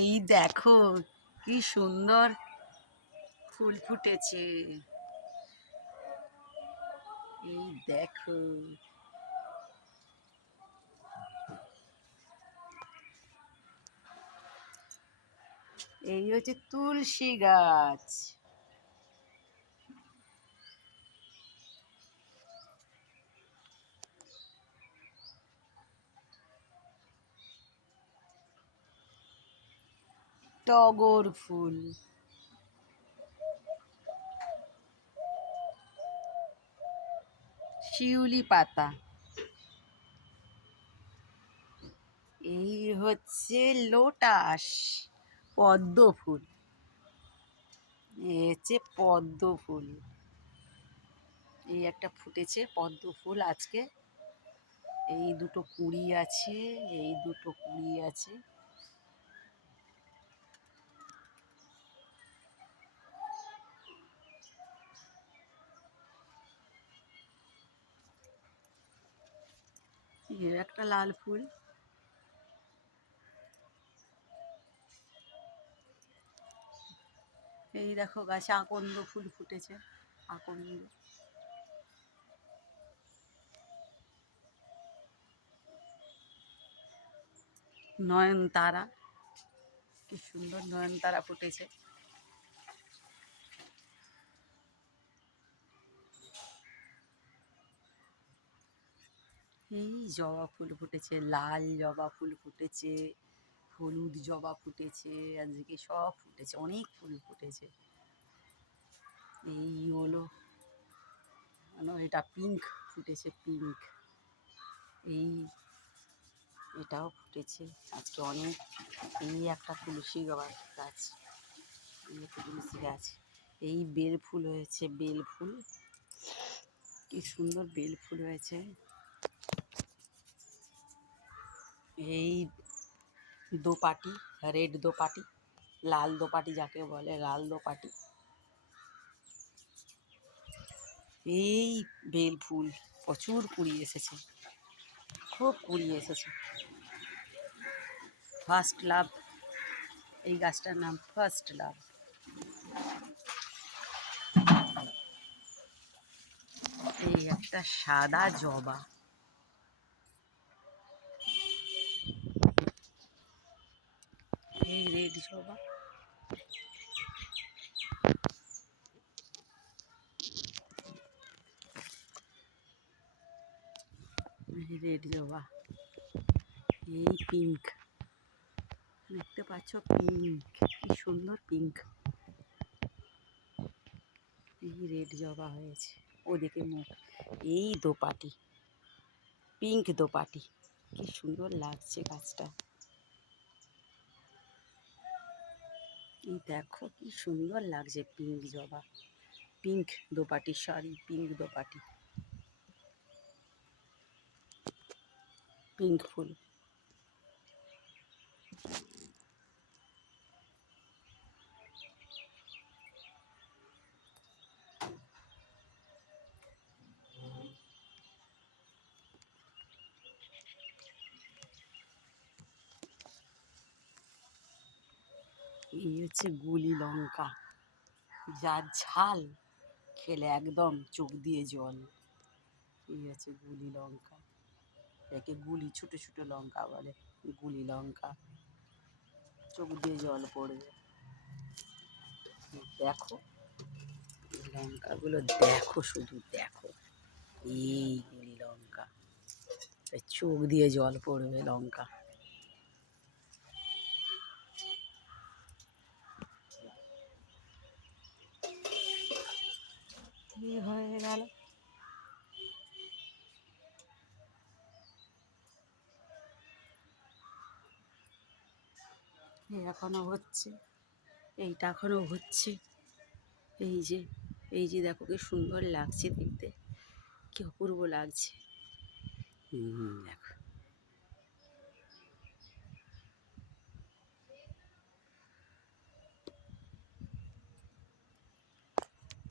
এই দেখো কি সুন্দর ফুল ফুটেছে। এই দেখো, এই হচ্ছে তুলসী গাছ। টগর ফুল, শিউলি পাতা, এই হচ্ছে লোটাস, পদ্ম ফুল, এই হচ্ছে পদ্ম ফুল। এই একটা ফুটেছে পদ্ম ফুল আজকে। এই দুটো কুঁড়ি আছে, এই দুটো কুঁড়ি আছে। এই একটা লাল ফুল। এই দেখো গাছে আকন্দ ফুল ফুটেছে, আকন্দ। নয়নতারা, কি সুন্দর নয়নতারা ফুটেছে। এই জবা ফুল ফুটেছে, লাল জবা ফুল ফুটেছে, হলুদ জবা ফুটেছে, আজকে সব ফুটেছে, অনেক ফুল ফুটেছে। এই হলো এটা পিঙ্ক ফুটেছে, পিঙ্ক। এই এটাও ফুটেছে আজকে অনেক। এই একটা তুলসী গাছ, এই একটা তুলসী গাছ। এই বেল ফুল হয়েছে, বেল ফুল, কি সুন্দর বেল ফুল হয়েছে। এই দোপাটি, রেড দোপাটি, লাল দোপাটি যাকে বলে, লাল দোপাটি। এই বেল ফুল প্রচুর কুড়ি এসেছে, খুব কুড়ি এসেছে। ফার্স্ট লাভ, এই গাছটার নাম ফার্স্ট লাভ। এই একটা সাদা জবা, এই রেড জবা, এই রেড জবা। এই পিঙ্ক, দেখতে পাচ্ছ পিঙ্ক, কি সুন্দর পিঙ্ক। এই রেড জবা হয়েছে, ওদিকে মুখ। এই দোপাটি, পিঙ্ক দোপাটি, কি সুন্দর লাগছে গাছটা। এই দেখো কি সুন্দর লাগছে পিঙ্ক জবা, পিঙ্ক দোপাটি, সরি পিঙ্ক দোপাটি, পিঙ্ক ফুল। এই হচ্ছে গুলি লঙ্কা, যার ঝাল খেলে একদম চোখ দিয়ে জল। এই হচ্ছে গুলি লঙ্কা, একে গুলি, ছোটো ছোটো লঙ্কা বলে, গুলি লঙ্কা, চোখ দিয়ে জল পড়বে। দেখো লঙ্কাগুলো, দেখো শুধু দেখো, এই গুলি লঙ্কা, চোখ দিয়ে জল পড়বে লঙ্কা। এই হয়ে গেল। এখনো হচ্ছে, এইটা এখনো হচ্ছে। এই যে, এই যে দেখো কি সুন্দর লাগছে দেখতে, কি অপূর্ব লাগছে। দেখো।